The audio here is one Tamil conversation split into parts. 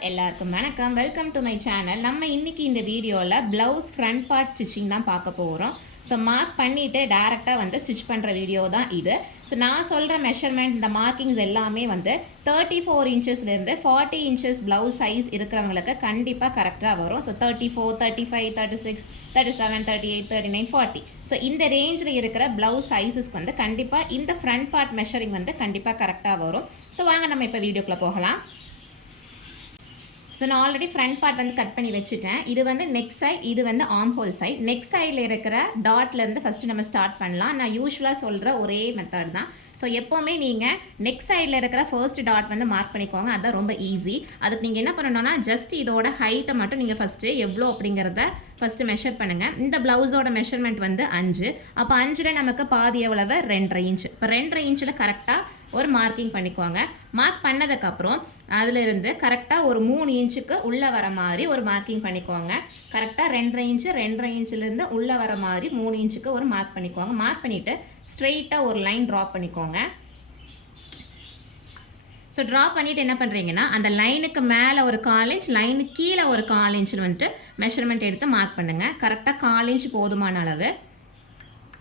எல்லாருக்கும் வணக்கம். Welcome to my channel. நம்ம இன்னைக்கு இந்த வீடியோவில் ப்ளவுஸ் ஃப்ரண்ட் பார்ட் ஸ்டிச்சிங் தான் பார்க்க போகிறோம். ஸோ மார்க் பண்ணிவிட்டு டேரெக்டாக வந்து ஸ்டிச் பண்ணுற வீடியோ தான் இது. ஸோ நான் சொல்கிற மெஷர்மெண்ட் இந்த மார்க்கிங்ஸ் எல்லாமே வந்து 34 இன்ச்சஸ்லேருந்து 40 இன்ச்சஸ் ப்ளவுஸ் சைஸ் இருக்கிறவங்களுக்கு கண்டிப்பாக கரெக்டாக வரும். ஸோ 34, 35, 36, 37, 38, 39, 40. ஸோ இந்த ரேஞ்சில் இருக்கிற ப்ளவுஸ் சைஸஸ்க்கு வந்து கண்டிப்பாக இந்த ஃப்ரண்ட் பார்ட் மெஷரிங் வந்து கண்டிப்பாக கரெக்டாக வரும். ஸோ வாங்க நம்ம இப்போ வீடியோக்குள்ளே போகலாம். ஸோ நான் ஆல்ரெடி ஃப்ரண்ட் பார்ட் வந்து கட் பண்ணி வச்சுட்டேன். இது வந்து நெக் சைட், இது வந்து ஆர்ம் ஹோல் சைட். நெக் சைடில் இருக்கிற டாட்லேருந்து ஃபஸ்ட்டு நம்ம ஸ்டார்ட் பண்ணலாம். நான் யூஸ்வலாக சொல்கிற ஒரே மெத்தட் தான். ஸோ எப்போவுமே நீங்கள் நெக் சைடில் இருக்கிற ஃபர்ஸ்ட் டாட் வந்து மார்க் பண்ணிக்கோங்க. அதுதான் ரொம்ப ஈஸி. அதுக்கு நீங்கள் என்ன பண்ணணும்னா ஜஸ்ட் இதோட ஹைட்டை மட்டும் நீங்கள் ஃபஸ்ட்டு எவ்வளோ அப்படிங்கிறத ஃபஸ்ட்டு மெஷர் பண்ணுங்கள். இந்த ப்ளவுஸோட மெஷர்மெண்ட் வந்து 5. அப்போ 5ல் நமக்கு பாதி எவ்வளவு 2.5 இன்ச். இப்போ 2.5 இன்ச்சில் கரெக்டாக ஒரு மார்க்கிங் பண்ணிக்கோங்க. மார்க் பண்ணதுக்கப்புறம் அதிலிருந்து கரெக்டாக ஒரு 3 இன்ச்சுக்கு உள்ளே வர மாதிரி ஒரு மார்க்கிங் பண்ணிக்கோங்க. கரெக்டாக 2.5 இன்ச்சிலேருந்து உள்ளே வர மாதிரி 3 இன்ச்சுக்கு ஒரு மார்க் பண்ணிக்கோங்க. மார்க் பண்ணிவிட்டு ஸ்ட்ரெயிட்டாக ஒரு லைன் ட்ரா பண்ணிக்கோங்க. ஸோ ட்ரா பண்ணிவிட்டு என்ன பண்ணுறீங்கன்னா அந்த லைனுக்கு மேலே ஒரு 1/4 இன்ச், லைனுக்கு கீழே ஒரு 1/4 இன்ச்சுன்னு வந்துட்டு மெஷர்மெண்ட் எடுத்து மார்க் பண்ணுங்கள். கரெக்டாக 1/4 இன்ச் போதுமான அளவு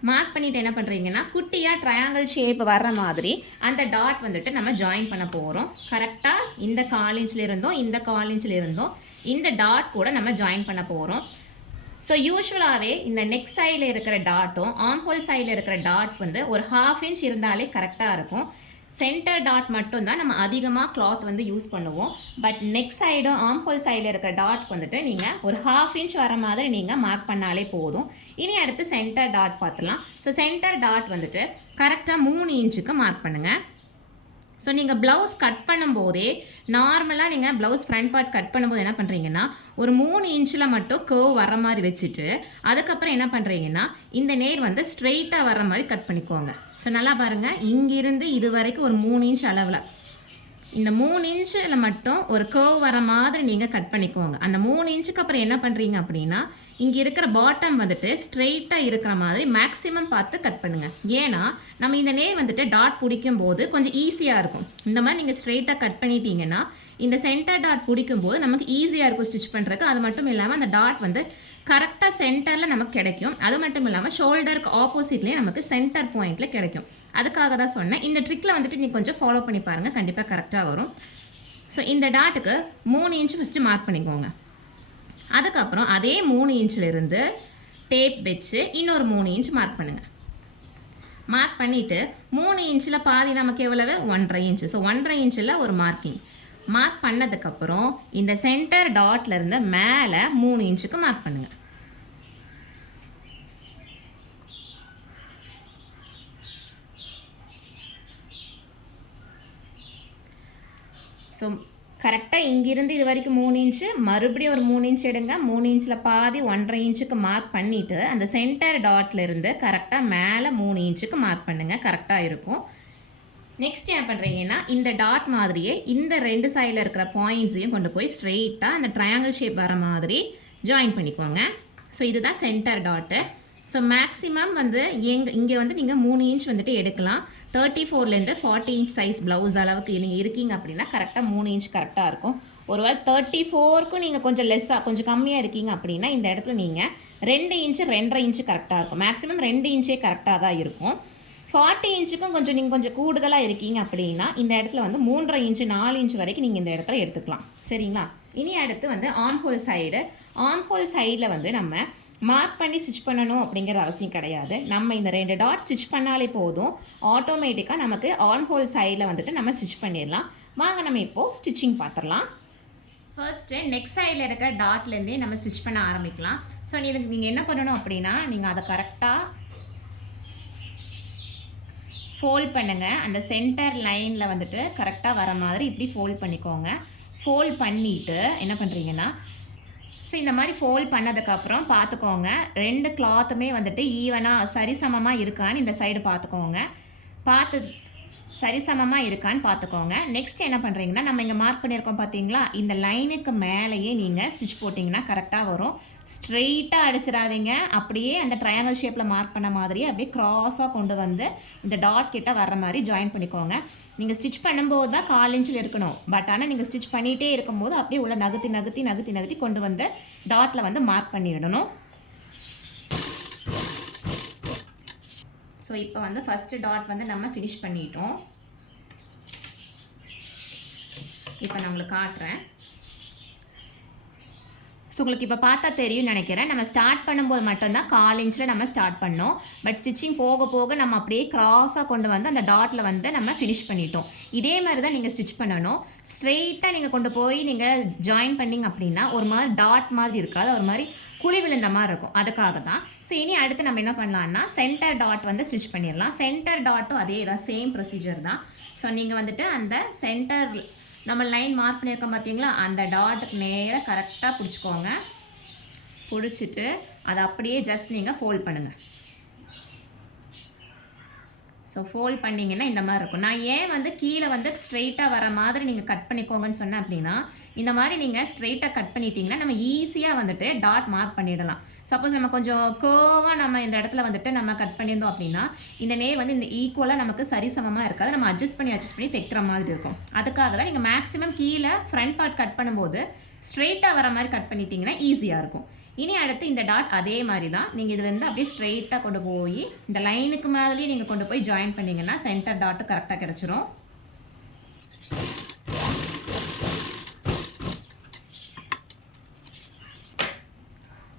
மார்க் பண்ணிவிட்டு என்ன பண்ணுறீங்கன்னா குட்டியாக ட்ரையாங்கிள் ஷேப் வர்ற மாதிரி அந்த டாட் வந்துட்டு நம்ம ஜாயின் பண்ண போகிறோம். கரெக்டாக இந்த 1/4 இன்ச்சில் இருந்தோம், இந்த 1/4 இன்ச்சில் இருந்தோம், இந்த டாட் கூட நம்ம ஜாயின் பண்ண போகிறோம். ஸோ யூஸ்வலாகவே இந்த நெக் சைடில் இருக்கிற டாட்டும் ஆர்ம் ஹோல் சைடில் இருக்கிற டாட் வந்து ஒரு 1/2 இன்ச் இருந்தாலே கரெக்டாக இருக்கும். சென்டர் டாட் மட்டும்தான் நம்ம அதிகமாக கிளாத் வந்து யூஸ் பண்ணுவோம். பட் நெக் சைடும் ஆர்ம் ஹோல் சைடில் இருக்கிற டாட் வந்துட்டு நீங்கள் ஒரு 1/2 இன்ச் வர மாதிரி நீங்கள் மார்க் பண்ணாலே போதும். இனி அடுத்து சென்டர் டாட் பார்த்துலாம். ஸோ சென்டர் டாட் வந்துட்டு கரெக்டாக 3 இன்ச்சுக்கு மார்க் பண்ணுங்கள். ஸோ நீங்கள் ப்ளவுஸ் கட் பண்ணும்போதே நார்மலாக நீங்கள் ப்ளவுஸ் ஃப்ரண்ட் பார்ட் கட் பண்ணும்போது என்ன பண்ணுறீங்கன்னா ஒரு 3 இன்ச்சில் மட்டும் கர்வ் வர மாதிரி வச்சுட்டு அதுக்கப்புறம் என்ன பண்ணுறீங்கன்னா இந்த நேர் வந்து ஸ்ட்ரெயிட்டாக வர மாதிரி கட் பண்ணிக்கோங்க. ஸோ நல்லா பாருங்கள், இங்கிருந்து இது வரைக்கும் ஒரு 3 இன்ச் அளவில் இந்த 3 இன்ச்சில் மட்டும் ஒரு கர்வ் வர மாதிரி நீங்கள் கட் பண்ணிக்கோங்க. அந்த 3 இன்ச்சுக்கு அப்புறம் என்ன பண்ணுறீங்க அப்படின்னா இங்கே இருக்கிற பாட்டம் வந்துட்டு ஸ்ட்ரெயிட்டாக இருக்கிற மாதிரி மேக்ஸிமம் பார்த்து கட் பண்ணுங்கள். ஏன்னா நம்ம இந்த நேர் வந்துட்டு டாட் பிடிக்கும் போது கொஞ்சம் ஈஸியாக இருக்கும். இந்த மாதிரி நீங்கள் ஸ்ட்ரெயிட்டாக கட் பண்ணிட்டீங்கன்னா இந்த சென்டர் டாட் பிடிக்கும் போது நமக்கு ஈஸியாக இருக்கும் ஸ்டிச் பண்ணுறதுக்கு. அது மட்டும் இல்லாமல் அந்த டாட் வந்து கரெக்டாக சென்டரில் நமக்கு கிடைக்கும். அது மட்டும் இல்லாமல் ஷோல்டருக்கு ஆப்போசிட்லேயே நமக்கு சென்டர் பாயிண்டில் கிடைக்கும். அதுக்காக தான் சொன்னேன். இந்த ட்ரிக்கில் வந்துட்டு நீங்கள் கொஞ்சம் ஃபாலோ பண்ணி பாருங்கள், கண்டிப்பாக கரெக்டாக வரும். ஸோ இந்த டாட்டுக்கு 3 இன்ச் ஃபஸ்ட்டு மார்க் பண்ணிக்கோங்க. அதுக்கப்புறம் அதே 3 இன்ச்சிலிருந்து டேப் வச்சு இன்னொரு 3 இன்ச் மார்க் பண்ணுங்கள். மார்க் பண்ணிவிட்டு 3 இன்ச்சில் பாதி நமக்கு எவ்வளவு 1.5 இன்ச்சு. ஸோ 1.5 இன்ச்சில் ஒரு மார்க்கிங் மார்க் பண்ணதுக்கப்புறம் இந்த சென்டர் டாட்லேருந்து மேலே 3 இன்ச்சுக்கு மார்க் பண்ணுங்கள். ஸோ கரெக்டாக இங்கிருந்து இது வரைக்கும் 3 இன்ச்சு, மறுபடியும் ஒரு 3 இன்ச் எடுங்க. 3 இன்ச்சில் பாதி 1.5 இன்ச்சுக்கு மார்க் பண்ணிவிட்டு அந்த சென்டர் டாட்லேருந்து கரெக்டாக மேலே 3 இன்ச்சுக்கு மார்க் பண்ணுங்கள். கரெக்டாக இருக்கும். நெக்ஸ்ட் என்ன பண்ணுறீங்கன்னா இந்த டாட் மாதிரியே இந்த 2 சைடில் இருக்கிற பாயிண்ட்ஸையும் கொண்டு போய் ஸ்ட்ரெயிட்டாக அந்த ட்ரையாங்கிள் ஷேப் வர மாதிரி ஜாயின் பண்ணிக்கோங்க. ஸோ இதுதான் சென்டர் டாட்டு. ஸோ மேக்ஸிமம் வந்து இங்கே வந்து நீங்கள் 3 இன்ச் வந்துட்டு எடுக்கலாம். 34லேருந்து 40 இன்ச் சைஸ் ப்ளவுஸ் அளவுக்கு நீங்கள் இருக்கீங்க அப்படின்னா கரெக்டாக 3 இன்ச் கரெக்டாக இருக்கும். ஒருவேளை 34க்கும் நீங்கள் கொஞ்சம் லெஸ்ஸாக கொஞ்சம் கம்மியாக இருக்கீங்க அப்படின்னா இந்த இடத்துல நீங்கள் 2 இன்ச்சு 2.5 இன்ச்சு கரெக்டாக இருக்கும். மேக்ஸிமம் 2 இன்ச்சே கரெக்டாக தான் இருக்கும். 40 இன்ச்சுக்கும் நீங்கள் கொஞ்சம் கூடுதலாக இருக்கீங்க அப்படின்னா இந்த இடத்துல வந்து 3.5 இன்ச்சு 4 இன்ச் வரைக்கும் நீங்கள் இந்த இடத்துல எடுத்துக்கலாம். சரிங்களா? இனி அடுத்து வந்து arm whole side. Arm whole சைடில் வந்து நம்ம மார்க் பண்ணி ஸ்டிச் பண்ணணும் அப்படிங்கிற அவசியம் கிடையாது. நம்ம இந்த 2 டாட் ஸ்டிச் பண்ணாலே போதும், ஆட்டோமேட்டிக்காக நமக்கு ஆர்ம் ஹோல் சைடில் வந்துட்டு நம்ம ஸ்டிச் பண்ணிடலாம். வாங்க நம்ம இப்போது ஸ்டிச்சிங் பார்த்துடலாம். ஃபர்ஸ்ட்டு நெக் சைடில் இருக்கிற டாட்லேருந்தே நம்ம ஸ்டிச் பண்ண ஆரம்பிக்கலாம். ஸோ இதுக்கு நீங்கள் என்ன பண்ணணும் அப்படின்னா நீங்கள் அதை கரெக்டாக ஃபோல்ட் பண்ணுங்கள். அந்த சென்டர் லைனில் வந்துட்டு கரெக்டாக வர மாதிரி இப்படி ஃபோல்ட் பண்ணிக்கோங்க. ஃபோல்ட் பண்ணிவிட்டு என்ன பண்ணுறீங்கன்னா ஸோ இந்த மாதிரி ஃபோல்ட் பண்ணதுக்கப்புறம் பார்த்துக்கோங்க 2 கிளாத்துமே வந்துட்டு ஈவனாக சரிசமமாக இருக்கான்னு இந்த சைடு பார்த்துக்கோங்க. பார்த்து சரிசமமாக இருக்கான்னு பார்த்துக்கோங்க. நெக்ஸ்ட் என்ன பண்ணுறீங்கன்னா, நம்ம இங்கே மார்க் பண்ணியிருக்கோம் பார்த்தீங்களா, இந்த லைனுக்கு மேலேயே நீங்கள் ஸ்டிச் போட்டிங்கன்னா கரெக்டாக வரும். ஸ்ட்ரெயிட்டாக அடிச்சிடாதீங்க. அப்படியே அந்த ட்ரையாங்கிள் ஷேப்பில் மார்க் பண்ண மாதிரியே அப்படியே க்ராஸாக கொண்டு வந்து இந்த டாட் கிட்ட வர்ற மாதிரி ஜாயின் பண்ணிக்கோங்க. நீங்கள் ஸ்டிச் பண்ணும்போது தான் 1/4 இன்ச்சில் இருக்கணும். பட் ஆனால் நீங்கள் ஸ்டிச் பண்ணிகிட்டே இருக்கும்போது அப்படியே உள்ள நகர்த்தி கொண்டு வந்து டாட்டில் வந்து மார்க் பண்ணிடணும். ஸோ இப்போ வந்து ஃபஸ்ட்டு டாட் வந்து நம்ம ஃபினிஷ் பண்ணிட்டோம். இப்போ நான் உங்களுக்கு காட்டுறேன். ஸோ உங்களுக்கு இப்போ பார்த்தா தெரியும்னு நினைக்கிறேன். நம்ம ஸ்டார்ட் பண்ணும்போது மட்டும்தான் 1/4 இன்ச்சில் நம்ம ஸ்டார்ட் பண்ணோம். பட் ஸ்டிச்சிங் போக போக நம்ம அப்படியே க்ராஸாக கொண்டு வந்து அந்த டாட்டில் வந்து நம்ம ஃபினிஷ் பண்ணிட்டோம். இதே மாதிரி தான் நீங்கள் ஸ்டிச் பண்ணணும். ஸ்ட்ரெயிட்டாக நீங்கள் கொண்டு போய் நீங்கள் ஜாயின் பண்ணிங்க அப்படின்னா ஒரு மாதிரி டாட் மாதிரி இருக்காது, ஒரு மாதிரி குழி விழுந்த மாதிரி இருக்கும். அதுக்காக தான். ஸோ இனி அடுத்து நம்ம என்ன பண்ணலான்னா சென்டர் டாட் வந்து ஸ்டிச் பண்ணிடலாம். சென்டர் டாட்டும் அதே தான், சேம் ப்ரொசீஜர் தான். ஸோ நீங்கள் வந்துட்டு அந்த சென்டர் நம்ம லைன் மார்க் பண்ணியிருக்கோம் பார்த்தீங்களா, அந்த டாட்டுக்கு நேராக கரெக்டாக பிடிச்சிக்கோங்க. பிடிச்சிட்டு அதை அப்படியே ஜஸ்ட் நீங்கள் ஃபோல்ட் பண்ணுங்கள். ஸோ ஃபோல்ட் பண்ணிங்கன்னா இந்த மாதிரி இருக்கும். நான் ஏன் வந்து கீழே வந்து ஸ்ட்ரெயிட்டாக வர மாதிரி நீங்கள் கட் பண்ணிக்கோங்கன்னு சொன்னேன் அப்படின்னா, இந்த மாதிரி நீங்கள் ஸ்ட்ரெயிட்டாக கட் பண்ணிட்டீங்கன்னா நம்ம ஈஸியாக வந்துட்டு டாட் மார்க் பண்ணிடலாம். சப்போஸ் நம்ம கொஞ்சம் கேர்வாக நம்ம இந்த இடத்துல வந்துட்டு நம்ம கட் பண்ணியிருந்தோம் அப்படின்னா இந்த நேர் வந்து இந்த ஈக்குவலாக நமக்கு சரிசமமாக இருக்காது. நம்ம அட்ஜஸ்ட் பண்ணி தைக்கிற மாதிரி இருக்கும். அதுக்காக தான் நீங்கள் மேக்ஸிமம் கீழே ஃப்ரண்ட் பார்ட் கட் பண்ணும்போது ஸ்ட்ரெயிட்டாக வர மாதிரி கட் பண்ணிட்டீங்கன்னா ஈஸியாக இருக்கும். இனி அடுத்து இந்த டாட் அதே மாதிரி தான். நீங்கள் இதுலேருந்து அப்படியே ஸ்ட்ரெயிட்டாக கொண்டு போய் இந்த லைனுக்கு மேலேயே நீங்கள் கொண்டு போய் ஜாயின் பண்ணிங்கன்னா சென்டர் டாட்டு கரெக்டாக கிடச்சிரும்.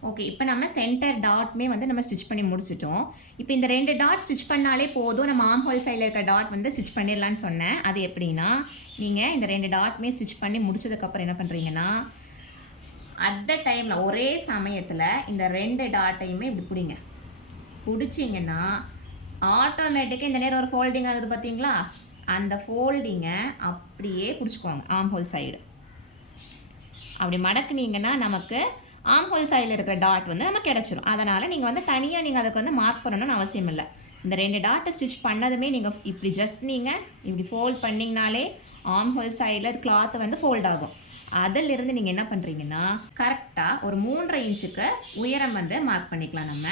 ஓகே, இப்போ நம்ம சென்டர் டாட்மே வந்து நம்ம ஸ்டிச் பண்ணி முடிச்சிட்டோம். இப்போ இந்த 2 டாட் ஸ்டிச் பண்ணாலே போதும். நம்ம ஆர்ம் ஹோல் சைடில் இருக்க டாட் வந்து ஸ்டிச் பண்ணிடலான்னு சொன்னேன். அது எப்படின்னா, நீங்கள் இந்த 2 டாட்மே ஸ்டிச் பண்ணி முடிச்சதுக்கப்புறம் என்ன பண்ணுறீங்கன்னா, அட் த டைமில் ஒரே சமயத்தில் இந்த 2 டாட்டையுமே இப்படி பிடிங்க. பிடிச்சிங்கன்னா ஆட்டோமேட்டிக்காக இந்த நேரம் ஒரு ஃபோல்டிங் ஆகுது பார்த்தீங்களா, அந்த ஃபோல்டிங்கை அப்படியே பிடிச்சிக்கோங்க. ஆர்ம் ஹோல் சைடு அப்படி மடக்குனீங்கன்னா நமக்கு ஆர்ம் ஹோல் சைடில் இருக்கிற டாட் வந்து நமக்கு கிடச்சிரும். அதனால் நீங்கள் வந்து தனியாக நீங்கள் அதுக்கு வந்து மார்க் பண்ணணும்னு அவசியம் இல்லை. இந்த 2 டாட்டை ஸ்டிச் பண்ணதுமே நீங்கள் இப்படி ஜஸ்ட் நீங்கள் இப்படி ஃபோல்ட் பண்ணிங்கனாலே ஆர்ம் ஹோல் சைடில் கிளாத்தை வந்து ஃபோல்ட் ஆகும். அதிலிருந்து நீங்கள் என்ன பண்ணுறீங்கன்னா கரெக்டாக ஒரு 3.5 இன்ச்சுக்கு உயரம் வந்து மார்க் பண்ணிக்கலாம். நம்ம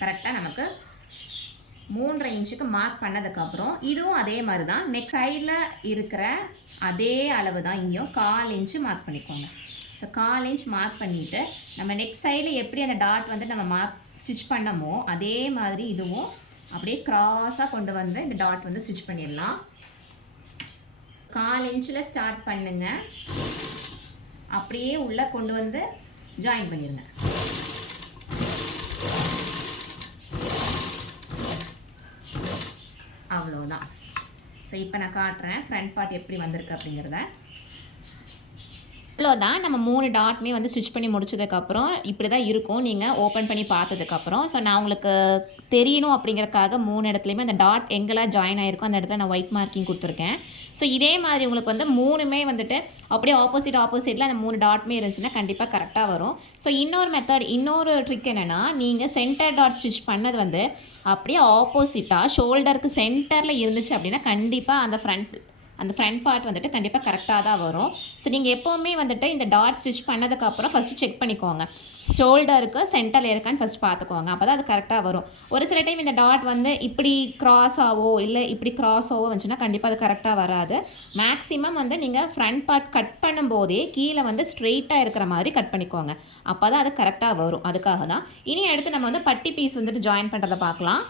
கரெக்டாக நமக்கு 3.5 இன்ச்சுக்கு மார்க் பண்ணதுக்கப்புறம் இதுவும் அதே மாதிரி தான் நெக்ஸ்ட் சைடில் இருக்கிற அதே அளவு தான் இங்கேயும் 1/4 இன்ச்சு மார்க் பண்ணிக்கோங்க. ஸோ 1/4 இன்ச் மார்க் பண்ணிவிட்டு நம்ம நெக்ஸ்ட் சைடில் எப்படி அந்த டாட் வந்து நம்ம மார்க் ஸ்டிச் பண்ணமோ அதே மாதிரி இதுவும் அப்படியே க்ராஸாக கொண்டு வந்து இந்த டாட் வந்து ஸ்டிச் பண்ணிடலாம். 1/4 இன்ச்சில் ஸ்டார்ட் பண்ணுங்க, அப்படியே உள்ளே கொண்டு வந்து ஜாயின் பண்ணிடுங்க. அவ்வளோதான். ஸோ இப்போ நான் காட்டுறேன் ஃப்ரண்ட் பார்ட் எப்படி வந்திருக்கு அப்படிங்கிறத. அவ்வளோதான். நம்ம 3 டாட்மே வந்து ஸ்டிச் பண்ணி முடிச்சதுக்கப்புறம் இப்படி தான் இருக்கும் நீங்கள் ஓப்பன் பண்ணி பார்த்ததுக்கப்புறம். ஸோ நான் உங்களுக்கு தெரியணும் அப்படிங்கிறதுக்காக 3 இடத்துலையுமே அந்த டாட் எங்கெல்லாம் ஜாயின் ஆகிருக்கும் அந்த இடத்துல நான் ஒயிட் மார்க்கிங் கொடுத்துருக்கேன். ஸோ இதே மாதிரி உங்களுக்கு வந்து 3மே வந்துட்டு அப்படியே ஆப்போசிட்டில் அந்த 3 டாட்மே இருந்துச்சுன்னா கண்டிப்பாக கரெக்டாக வரும். ஸோ இன்னொரு ட்ரிக் என்னென்னா, நீங்கள் சென்டர் டாட் ஸ்டிச் பண்ணது வந்து அப்படியே ஆப்போசிட்டாக ஷோல்டருக்கு சென்டரில் இருந்துச்சு அப்படின்னா கண்டிப்பாக அந்த ஃப்ரண்ட் பார்ட் வந்துட்டு கண்டிப்பாக கரெக்டாக தான் வரும். ஸோ நீங்கள் எப்போவுமே வந்துட்டு இந்த டாட் ஸ்டிச் பண்ணதுக்கப்புறம் ஃபஸ்ட்டு செக் பண்ணிக்கோங்க, ஷோல்டருக்கு சென்டரில் இருக்கான்னு ஃபஸ்ட் பார்த்துக்கோங்க. அப்போ தான் அது கரெக்டாக வரும். ஒரு சில டைம் இந்த டாட் வந்து இப்படி க்ராஸாவோ இல்லை இப்படி க்ராஸாவோ வந்துச்சுன்னா கண்டிப்பாக அது கரெக்டாக வராது. மேக்ஸிமம் வந்து நீங்கள் ஃப்ரண்ட் பார்ட் கட் பண்ணும்போதே கீழே வந்து ஸ்ட்ரெயிட்டாக இருக்கிற மாதிரி கட் பண்ணிக்கோங்க. அப்போ தான் அது கரெக்டாக வரும். அதுக்காக தான். இனி அடுத்து நம்ம வந்து பட்டி பீஸ் வந்துட்டு ஜாயின் பண்ணுறதை பார்க்கலாம்.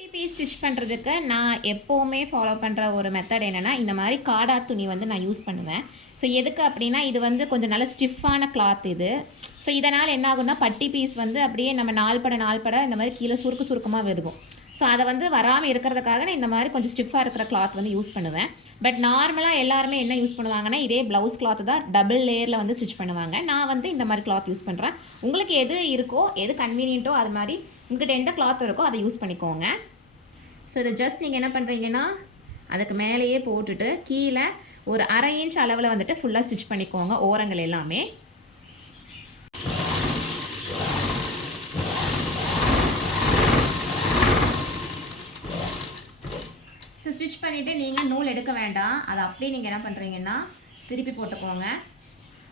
பட்டி பீஸ் ஸ்டிச் பண்ணுறதுக்கு நான் எப்போவுமே ஃபாலோ பண்ணுற ஒரு மெத்தட் என்னென்னா, இந்த மாதிரி காடா துணி வந்து நான் யூஸ் பண்ணுவேன். ஸோ எதுக்கு அப்படின்னா, இது வந்து கொஞ்சம் நல்ல ஸ்டிஃபான கிளாத் இது. ஸோ இதனால் என்ன ஆகும்னா, பட்டி பீஸ் வந்து அப்படியே நம்ம நாள்பட இந்த மாதிரி கீழே சுருக்கமாக விழுகும். ஸோ அதை வந்து வராமல் இருக்கிறதுக்காக நான் இந்த மாதிரி கொஞ்சம் ஸ்டிஃபாக இருக்கிற கிளாத் வந்து யூஸ் பண்ணுவேன். பட் நார்மலாக எல்லாருமே என்ன யூஸ் பண்ணுவாங்கன்னா, இதே ப்ளவுஸ் கிளாத்து தான் டபுள் லேயரில் வந்து ஸ்டிச் பண்ணுவாங்க. நான் வந்து இந்த மாதிரி கிளாத் யூஸ் பண்ணுறேன். உங்களுக்கு எது இருக்கோ, எது கன்வீனியன்ட்டோ அது மாதிரி உங்கள்கிட்ட எந்த கிளாத் இருக்கோ அதை யூஸ் பண்ணிக்கோங்க. ஸோ இதை ஜஸ்ட் நீங்கள் என்ன பண்ணுறீங்கன்னா, அதுக்கு மேலேயே போட்டுட்டு கீழே ஒரு 1/2 இன்ச் அளவில் வந்துட்டு ஃபுல்லாக ஸ்டிச் பண்ணிக்கோங்க ஓரங்கள் எல்லாமே. ஸோ ஸ்டிச் பண்ணிவிட்டு நீங்கள் நூல் எடுக்க வேண்டாம், அதை அப்படியே நீங்கள் என்ன பண்ணுறீங்கன்னா திருப்பி போட்டுக்கோங்க.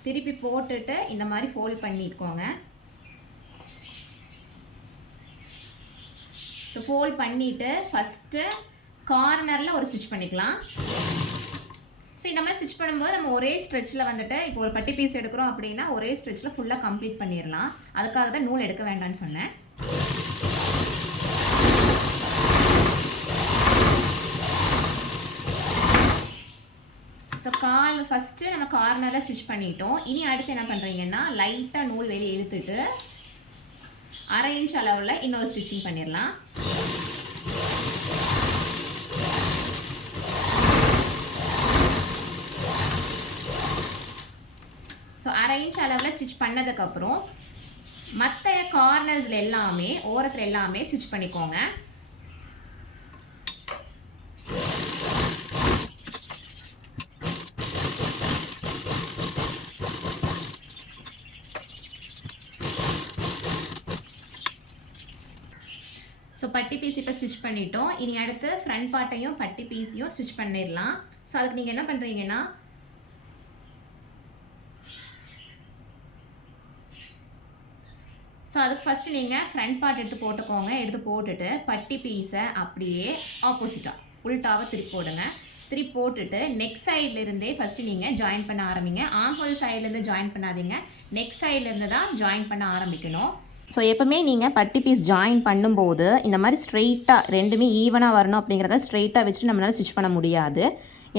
திருப்பி போட்டுட்டு இந்த மாதிரி ஃபோல்ட் பண்ணிக்கோங்க. ஸோ ஃபோல்ட் பண்ணிவிட்டு ஃபஸ்ட்டு கார்னரில் ஒரு ஸ்டிச் பண்ணிக்கலாம். ஸோ இந்த மாதிரி ஸ்டிச் பண்ணும்போது நம்ம ஒரே ஸ்ட்ரெச்சில் வந்துட்டு இப்போ ஒரு பட்டி பீஸ் எடுக்கிறோம் அப்படின்னா ஒரே ஸ்ட்ரெச்சில் ஃபுல்லாக கம்ப்ளீட் பண்ணிடலாம். அதுக்காக தான் நூல் எடுக்க வேண்டாம்னு சொன்னேன். ஸோ ஃபஸ்ட்டு நம்ம கார்னரில் ஸ்டிச் பண்ணிட்டோம். இனி அடுத்து என்ன பண்ணுறீங்கன்னா லைட்டாக நூல் வெளியே இழுத்துட்டு 1/2 இன்ச் அளவில் இன்னொரு ஸ்டிச்சிங் பண்ணிடலாம். ஸோ 1/2 இன்ச் அளவில் ஸ்டிச் பண்ணதுக்கப்புறம் மற்ற கார்னர்ஸில் எல்லாமே ஓரத்தில் எல்லாமே ஸ்டிச் பண்ணிக்கோங்க. ஸோ பட்டி பீஸ் இப்போ ஸ்டிச் பண்ணிட்டோம். இனி அடுத்து ஃப்ரண்ட் பார்ட்டையும் பட்டி பீஸையும் ஸ்டிச் பண்ணிடலாம். ஸோ அதுக்கு நீங்கள் என்ன பண்ணுறீங்கன்னா அதுக்கு ஃபஸ்ட்டு நீங்கள் ஃப்ரண்ட் பார்ட் எடுத்து போட்டுக்கோங்க. எடுத்து போட்டுட்டு பட்டி பீஸை அப்படியே ஆப்போசிட்டாக உல்டாவை திருப்பி போடுங்க. திருப்பி போட்டுட்டு நெக் சைட்லேருந்தே ஃபஸ்ட்டு நீங்கள் ஜாயின் பண்ண ஆரம்பிங்க. ஆம்ஹோல் சைட்லேருந்து ஜாயின் பண்ணாதீங்க, நெக் சைட்லேருந்து தான் ஜாயின் பண்ண ஆரம்பிக்கணும். ஸோ எப்போவுமே நீங்கள் பட்டி பீஸ் ஜாயின் பண்ணும்போது இந்த மாதிரி ஸ்ட்ரெயிட்டாக ரெண்டுமே ஈவனாக வரணும் அப்படிங்கிறத ஸ்ட்ரெயிட்டாக வச்சுட்டு நம்மளால் ஸ்டிச் பண்ண முடியாது.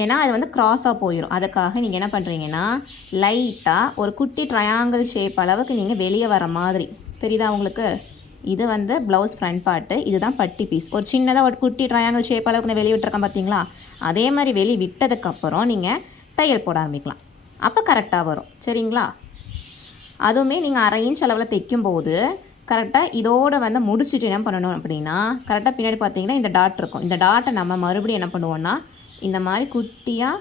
ஏன்னா அது வந்து க்ராஸாக போயிடும். அதுக்காக நீங்கள் என்ன பண்ணுறீங்கன்னா லைட்டாக ஒரு குட்டி ட்ரையாங்கிள் ஷேப் அளவுக்கு நீங்கள் வெளியே வர மாதிரி தெரியுதா உங்களுக்கு? இது வந்து ப்ளவுஸ் ஃப்ரண்ட் பார்ட்டு, இதுதான் பட்டி பீஸ். ஒரு சின்னதாக ஒரு குட்டி ட்ரையாங்கிள் ஷேப் அளவுக்கு நான் வெளியே விட்டுருக்கேன் பார்த்தீங்களா? அதே மாதிரி வெளியே விட்டதுக்கப்புறம் நீங்கள் தையல் போட ஆரம்பிக்கலாம். அப்போ கரெக்டாக வரும். சரிங்களா? அதுவுமே நீங்கள் 1/2 இன்ச் அளவில் தைக்கும்போது கரெக்டாக இதோடு வந்து முடிச்சுட்டு என்ன பண்ணணும் அப்படின்னா கரெக்டாக பின்னாடி பார்த்தீங்கன்னா இந்த டாட் இருக்கும். இந்த டாட்டை நம்ம மறுபடியும் என்ன பண்ணுவோன்னா இந்த மாதிரி குட்டியாக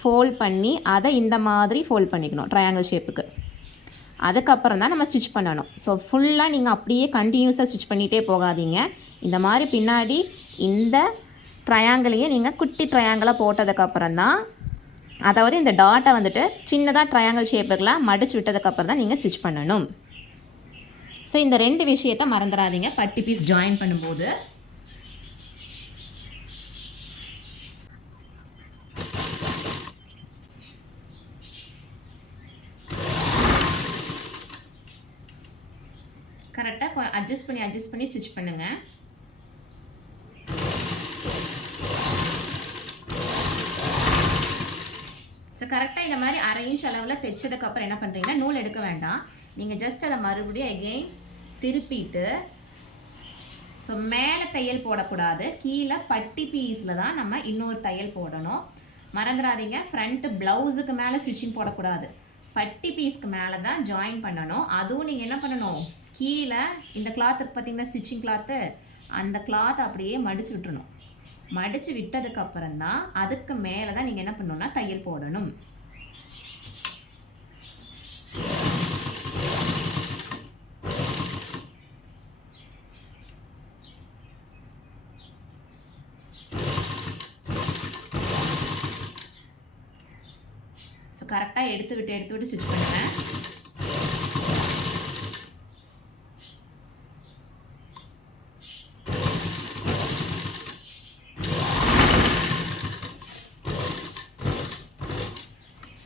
ஃபோல்ட் பண்ணி அதை இந்த மாதிரி ஃபோல்ட் பண்ணிக்கணும் ட்ரையாங்கிள் ஷேப்புக்கு. அதுக்கப்புறம் தான் நம்ம ஸ்டிச் பண்ணணும். ஸோ ஃபுல்லாக நீங்கள் அப்படியே கண்டினியூஸாக ஸ்டிச் பண்ணிகிட்டே போகாதீங்க. இந்த மாதிரி பின்னாடி இந்த ட்ரையாங்கிளையே நீங்கள் குட்டி ட்ரையாங்கிளாக போட்டதுக்கப்புறம் தான், அதாவது இந்த டாட்டை வந்துட்டு சின்னதாக ட்ரையாங்கிள் ஷேப்புக்கெலாம் மடித்து விட்டதுக்கப்புறம் தான் நீங்கள் ஸ்டிச் பண்ணணும். ஸோ இந்த 2 விஷயத்தை மறந்துடாதீங்க பட்டி பீஸ் ஜாயின் பண்ணும்போது. கரெக்டாக அட்ஜஸ்ட் பண்ணி ஸ்டிச் பண்ணுங்கள். ஸோ கரெக்டாக இந்த மாதிரி 1/2 இன்ச் அளவில் தைச்சதுக்கப்புறம் என்ன பண்ணுறீங்கன்னா நூல் எடுக்க வேண்டாம். நீங்கள் ஜஸ்ட் அதை மறுபடியும் எகெயின் திருப்பிட்டு ஸோ மேலே தையல் போடக்கூடாது, கீழே பட்டி பீஸில் தான் நம்ம இன்னொரு தையல் போடணும். மறந்துடாதீங்க, ஃப்ரண்ட்டு ப்ளவுஸுக்கு மேலே ஸ்டிச்சிங் போடக்கூடாது, பட்டி பீஸ்க்கு மேலே தான் ஜாயின் பண்ணணும். அதுவும் நீங்கள் என்ன பண்ணணும், கீழே இந்த கிளாத்துக்கு பார்த்தீங்கன்னா ஸ்டிச்சிங் கிளாத்து, அந்த கிளாத்தை அப்படியே மடித்து விட்டுறணும். மடித்து விட்டதுக்கப்புறம் தான் அதுக்கு மேலே தான் நீங்கள் என்ன பண்ணணும்னா தையல் போடணும். ஸோ கரெக்டாக எடுத்து விட்டு ஸ்டிச் பண்ணுங்கள்.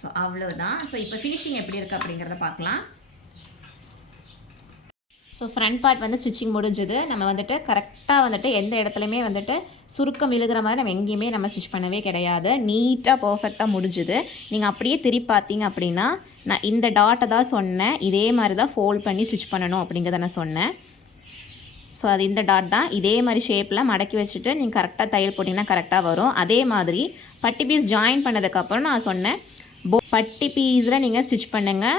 ஸோ அவ்வளோதான். ஸோ இப்போ ஃபினிஷிங் எப்படி இருக்குது அப்படிங்கிறத பார்க்கலாம். ஸோ ஃப்ரண்ட் பார்ட் வந்து ஸ்டிச்சிங் முடிஞ்சது. நம்ம வந்துட்டு கரெக்டாக வந்துட்டு எந்த இடத்துலையுமே வந்துட்டு சுருக்கம் விழுகிற மாதிரி நம்ம எங்கேயுமே நம்ம ஸ்டிச் பண்ணவே கிடையாது. நீட்டாக பர்ஃபெக்டாக முடிஞ்சுது. நீங்கள் அப்படியே திருப்பி பார்த்தீங்க அப்படின்னா நான் இந்த டாட்டை தான் சொன்னேன், இதே மாதிரி தான் ஃபோல்ட் பண்ணி ஸ்டிச் பண்ணணும் அப்படிங்கிறத நான் சொன்னேன். ஸோ அது இந்த டாட் தான். இதே மாதிரி ஷேப்பில் மடக்கி வச்சுட்டு நீங்கள் கரெக்டாக தையல் போட்டிங்கன்னா கரெக்டாக வரும். அதே மாதிரி பட்டி பீஸ் ஜாயின் பண்ணதுக்கப்புறம் நான் சொன்னேன் பட்டி பீஸில் நீங்கள் ஸ்டிச் பண்ணுங்கள்,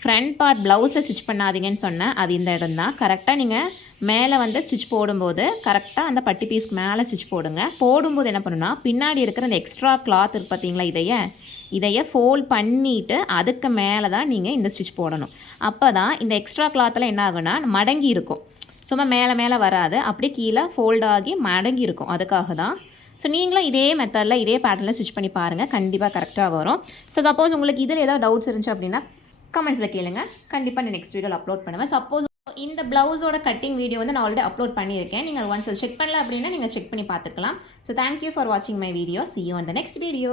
ஃப்ரண்ட் பார்ட் ப்ளவுஸில் ஸ்டிச் பண்ணாதீங்கன்னு சொன்னேன். அது இந்த இடம் தான். கரெக்டாக நீங்கள் மேலே வந்து ஸ்டிச் போடும்போது கரெக்டாக அந்த பட்டி பீஸ்க்கு மேலே ஸ்டிச் போடுங்க. போடும்போது என்ன பண்ணுன்னா பின்னாடி இருக்கிற அந்த எக்ஸ்ட்ரா கிளாத் இருக்குது பார்த்தீங்களா, இதையே ஃபோல்ட் பண்ணிவிட்டு அதுக்கு மேலே தான் நீங்கள் இந்த ஸ்டிச் போடணும். அப்போ தான் இந்த எக்ஸ்ட்ரா கிளாத்தில் என்ன ஆகுனா மடங்கி இருக்கும். சும்மா மேலே மேலே வராது, அப்படியே கீழே ஃபோல்ட் ஆகி மடங்கி இருக்கும், அதுக்காக தான். ஸோ நீங்களும் இதே மெத்தடில் இதே பேட்டர்னில் ஸ்டிச் பண்ணி பாருங்கள், கண்டிப்பாக கரெக்டாக வரும். ஸோ சப்போஸ் உங்களுக்கு இதில் ஏதாவது டவுட்ஸ் இருந்துச்சு அப்படின்னா கமெண்ட்ஸில் கேளுங்க, கண்டிப்பாக நான் நெக்ஸ்ட் வீடியோவில் அப்லோட் பண்ணுவேன். சப்போஸ் இந்த ப்ளவுஸோட கட்டிங் வீடியோ வந்து நான் ஆல்ரெடி அப்லோட் பண்ணியிருக்கேன், நீங்கள் ஒன்ஸ் செக் பண்ணல அப்படின்னா நீங்கள் செக் பண்ணி பார்த்துக்கலாம். ஸோ தேங்க்யூ ஃபார் வாட்சிங் my video. see you on the next video.